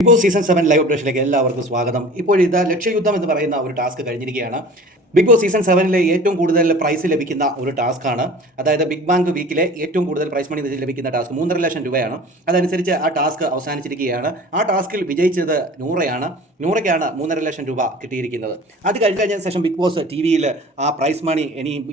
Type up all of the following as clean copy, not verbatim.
Big boss season 7 live അപ്ഡേഷനിലേക്ക് എല്ലാവർക്കും സ്വാഗതം. ഇപ്പോൾ ഇത് ലക്ഷ്യയുദ്ധം എന്ന് പറയുന്ന ഒരു ടാസ്ക് കഴിഞ്ഞിരിക്കുകയാണ്. ബിഗ് ബോസ് സീസൺ 7 ഏറ്റവും കൂടുതൽ പ്രൈസ് ലഭിക്കുന്ന ഒരു ടാസ്ക്കാണ്. അതായത് ബിഗ് ബാങ്ക് വീക്കിലെ ഏറ്റവും കൂടുതൽ പ്രൈസ് മണി ലഭിക്കുന്ന ടാസ്ക് 3.5 ലക്ഷം രൂപയാണ്. അതനുസരിച്ച് ആ ടാസ്ക് അവസാനിച്ചിരിക്കുകയാണ്. ആ ടാസ്കിൽ വിജയിച്ചത് നൂറയാണ്. നൂറയ്ക്കാണ് 3.5 ലക്ഷം രൂപ കിട്ടിയിരിക്കുന്നത്. അത് കഴിഞ്ഞ ശേഷം ബിഗ് ബോസ് ടി.വിയിൽ ആ പ്രൈസ് മണി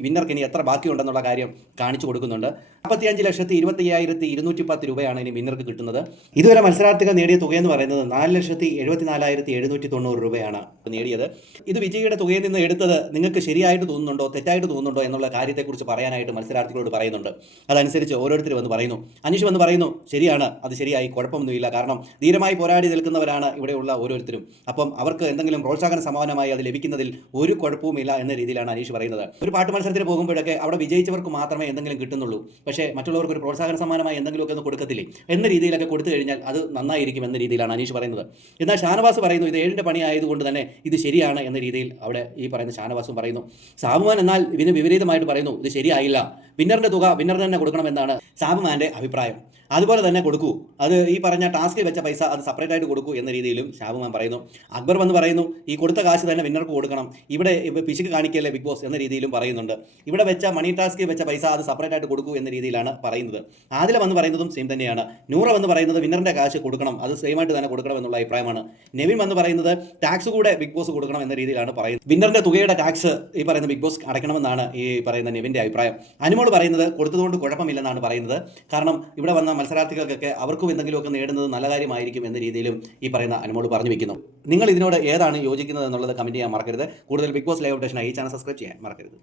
വിന്നർക്ക് ഇനി എത്ര ബാക്കിയുണ്ടെന്നുള്ള കാര്യം കാണിച്ചു കൊടുക്കുന്നുണ്ട്. 45,25,210 രൂപയാണ് ഇനി വിന്നർക്ക് കിട്ടുന്നത്. ഇതുവരെ മത്സരാർത്ഥികൾ നേടിയ തുകയെന്ന് പറയുന്നത് 4,74,790 രൂപയാണ് നേടിയത്. ഇത് വിജയിയുടെ തുകയിൽ നിന്ന് എടുത്തത് നിങ്ങൾക്ക് ശരിയായിട്ട് തോന്നുന്നുണ്ടോ തെറ്റായിട്ട് തോന്നുന്നുണ്ടോ എന്നുള്ള കാര്യത്തെക്കുറിച്ച് പറയാനായിട്ട് മത്സരാർത്ഥികളോട് പറയുന്നുണ്ട്. അതനുസരിച്ച് ഓരോരുത്തർ വന്ന് പറയുന്നു. അനീഷ് വന്ന് പറയുന്നു, ശരിയാണ്, അത് ശരിയായി, കുഴപ്പമൊന്നുമില്ല, കാരണം ധീരമായി പോരാടി നിൽക്കുന്നവരാണ് ഇവിടെയുള്ള ഓരോരുത്തരും. അപ്പം അവർക്ക് എന്തെങ്കിലും പ്രോത്സാഹന സമാനമായി അത് ലഭിക്കുന്നതിൽ ഒരു കുഴപ്പവുമില്ല എന്ന രീതിയിലാണ് അനീഷ് പറയുന്നത്. ഒരു പാട്ട് മത്സരത്തിന് പോകുമ്പോഴൊക്കെ അവിടെ വിജയിച്ചവർക്ക് മാത്രമേ എന്തെങ്കിലും കിട്ടുന്നുള്ളൂ, പക്ഷേ മറ്റുള്ളവർക്ക് ഒരു പ്രോത്സാഹന സമ്മാനമായി എന്തെങ്കിലുമൊക്കെ ഒന്ന് കൊടുക്കത്തില്ലേ എന്ന രീതിയിലൊക്കെ കൊടുത്തു കഴിഞ്ഞാൽ അത് നന്നായിരിക്കും എന്ന രീതിയിലാണ് അനീഷ് പറയുന്നത്. എന്നാൽ ഷാനവാസ് പറയുന്നു, ഇത് 7ന്റെ പണി ആയതുകൊണ്ട് തന്നെ ഇത് ശരിയാണ് എന്ന രീതിയിൽ അവിടെ ഈ പറയുന്ന ഷാനവാസും പറയുന്നു. സാബുമാൻ എന്നാൽ ഇതിന് വിപരീതമായിട്ട് പറയുന്നു, ഇത് ശരിയായില്ല, വിന്നറിന്റെ തുക വിന്നർ തന്നെ കൊടുക്കണമെന്നാണ് സാബുമാന്റെ അഭിപ്രായം. അതുപോലെ തന്നെ കൊടുക്കൂ, അത് ഈ പറഞ്ഞ ടാസ്കിൽ വെച്ച പൈസ അത് സെപ്പറേറ്റ് ആയിട്ട് കൊടുക്കൂ എന്ന രീതിയിലും ഷാബുമാൻ പറയുന്നു. അക്ബർ വന്ന് പറയുന്നു, ഈ കൊടുത്ത കാശ് തന്നെ വിന്നർക്ക് കൊടുക്കണം, ഇവിടെ പിശുക്ക് കാണിക്കല്ലേ ബിഗ് ബോസ് എന്ന രീതിയിലും പറയുന്നുണ്ട്. ഇവിടെ വെച്ച മണി ടാസ്കിൽ വെച്ച പൈസ അത് സെപ്പറേറ്റ് ആയിട്ട് കൊടുക്കൂ എന്ന രീതിയിലാണ് പറയുന്നത്. ആദില വന്ന് പറയുന്നതും സെയിം തന്നെയാണ്. നൂറ വന്ന് പറയുന്നത് വിന്നറിന്റെ കാശ് കൊടുക്കണം, അത് സെയിം ആയിട്ട് തന്നെ കൊടുക്കണം എന്നുള്ള അഭിപ്രായമാണ്. നെവിൻ വന്ന് പറയുന്നത് ടാക്സ് കൂടെ ബിഗ് ബോസ് കൊടുക്കണം എന്ന രീതിയിലാണ് പറയുന്നത്. വിന്നറിന്റെ തുകയുടെ ടാക്സ് ഈ പറയുന്ന ബിഗ് ബോസ് അടയ്ക്കണമെന്നാണ് ഈ പറയുന്ന നെവിന്റെ അഭിപ്രായം. അനുമോൾ പറയുന്നത് കൊടുത്തതുകൊണ്ട് കുഴപ്പമില്ലെന്നാണ് പറയുന്നത്. കാരണം ഇവിടെ വന്ന മത്സരാർത്ഥികൾക്കൊക്കെ അവർക്കും എന്തെങ്കിലുമൊക്കെ നേടുന്നത് നല്ല കാര്യമായിരിക്കും എന്ന രീതിയിലും ഈ പറയുന്ന അനുമോൾ പറഞ്ഞു വെക്കുന്നു. നിങ്ങൾ ഇതിനോട് ഏതാണ് യോജിക്കുന്നത് എന്നുള്ളത് കമന്റ് ചെയ്യാൻ മറക്കരുത്. കൂടുതൽ ബിഗ് ബോസ് ലൈവ് അപ്ഡേഷനായി ഈ ചാനൽ സബ്സ്ക്രൈബ് ചെയ്യാൻ മറക്കരുത്.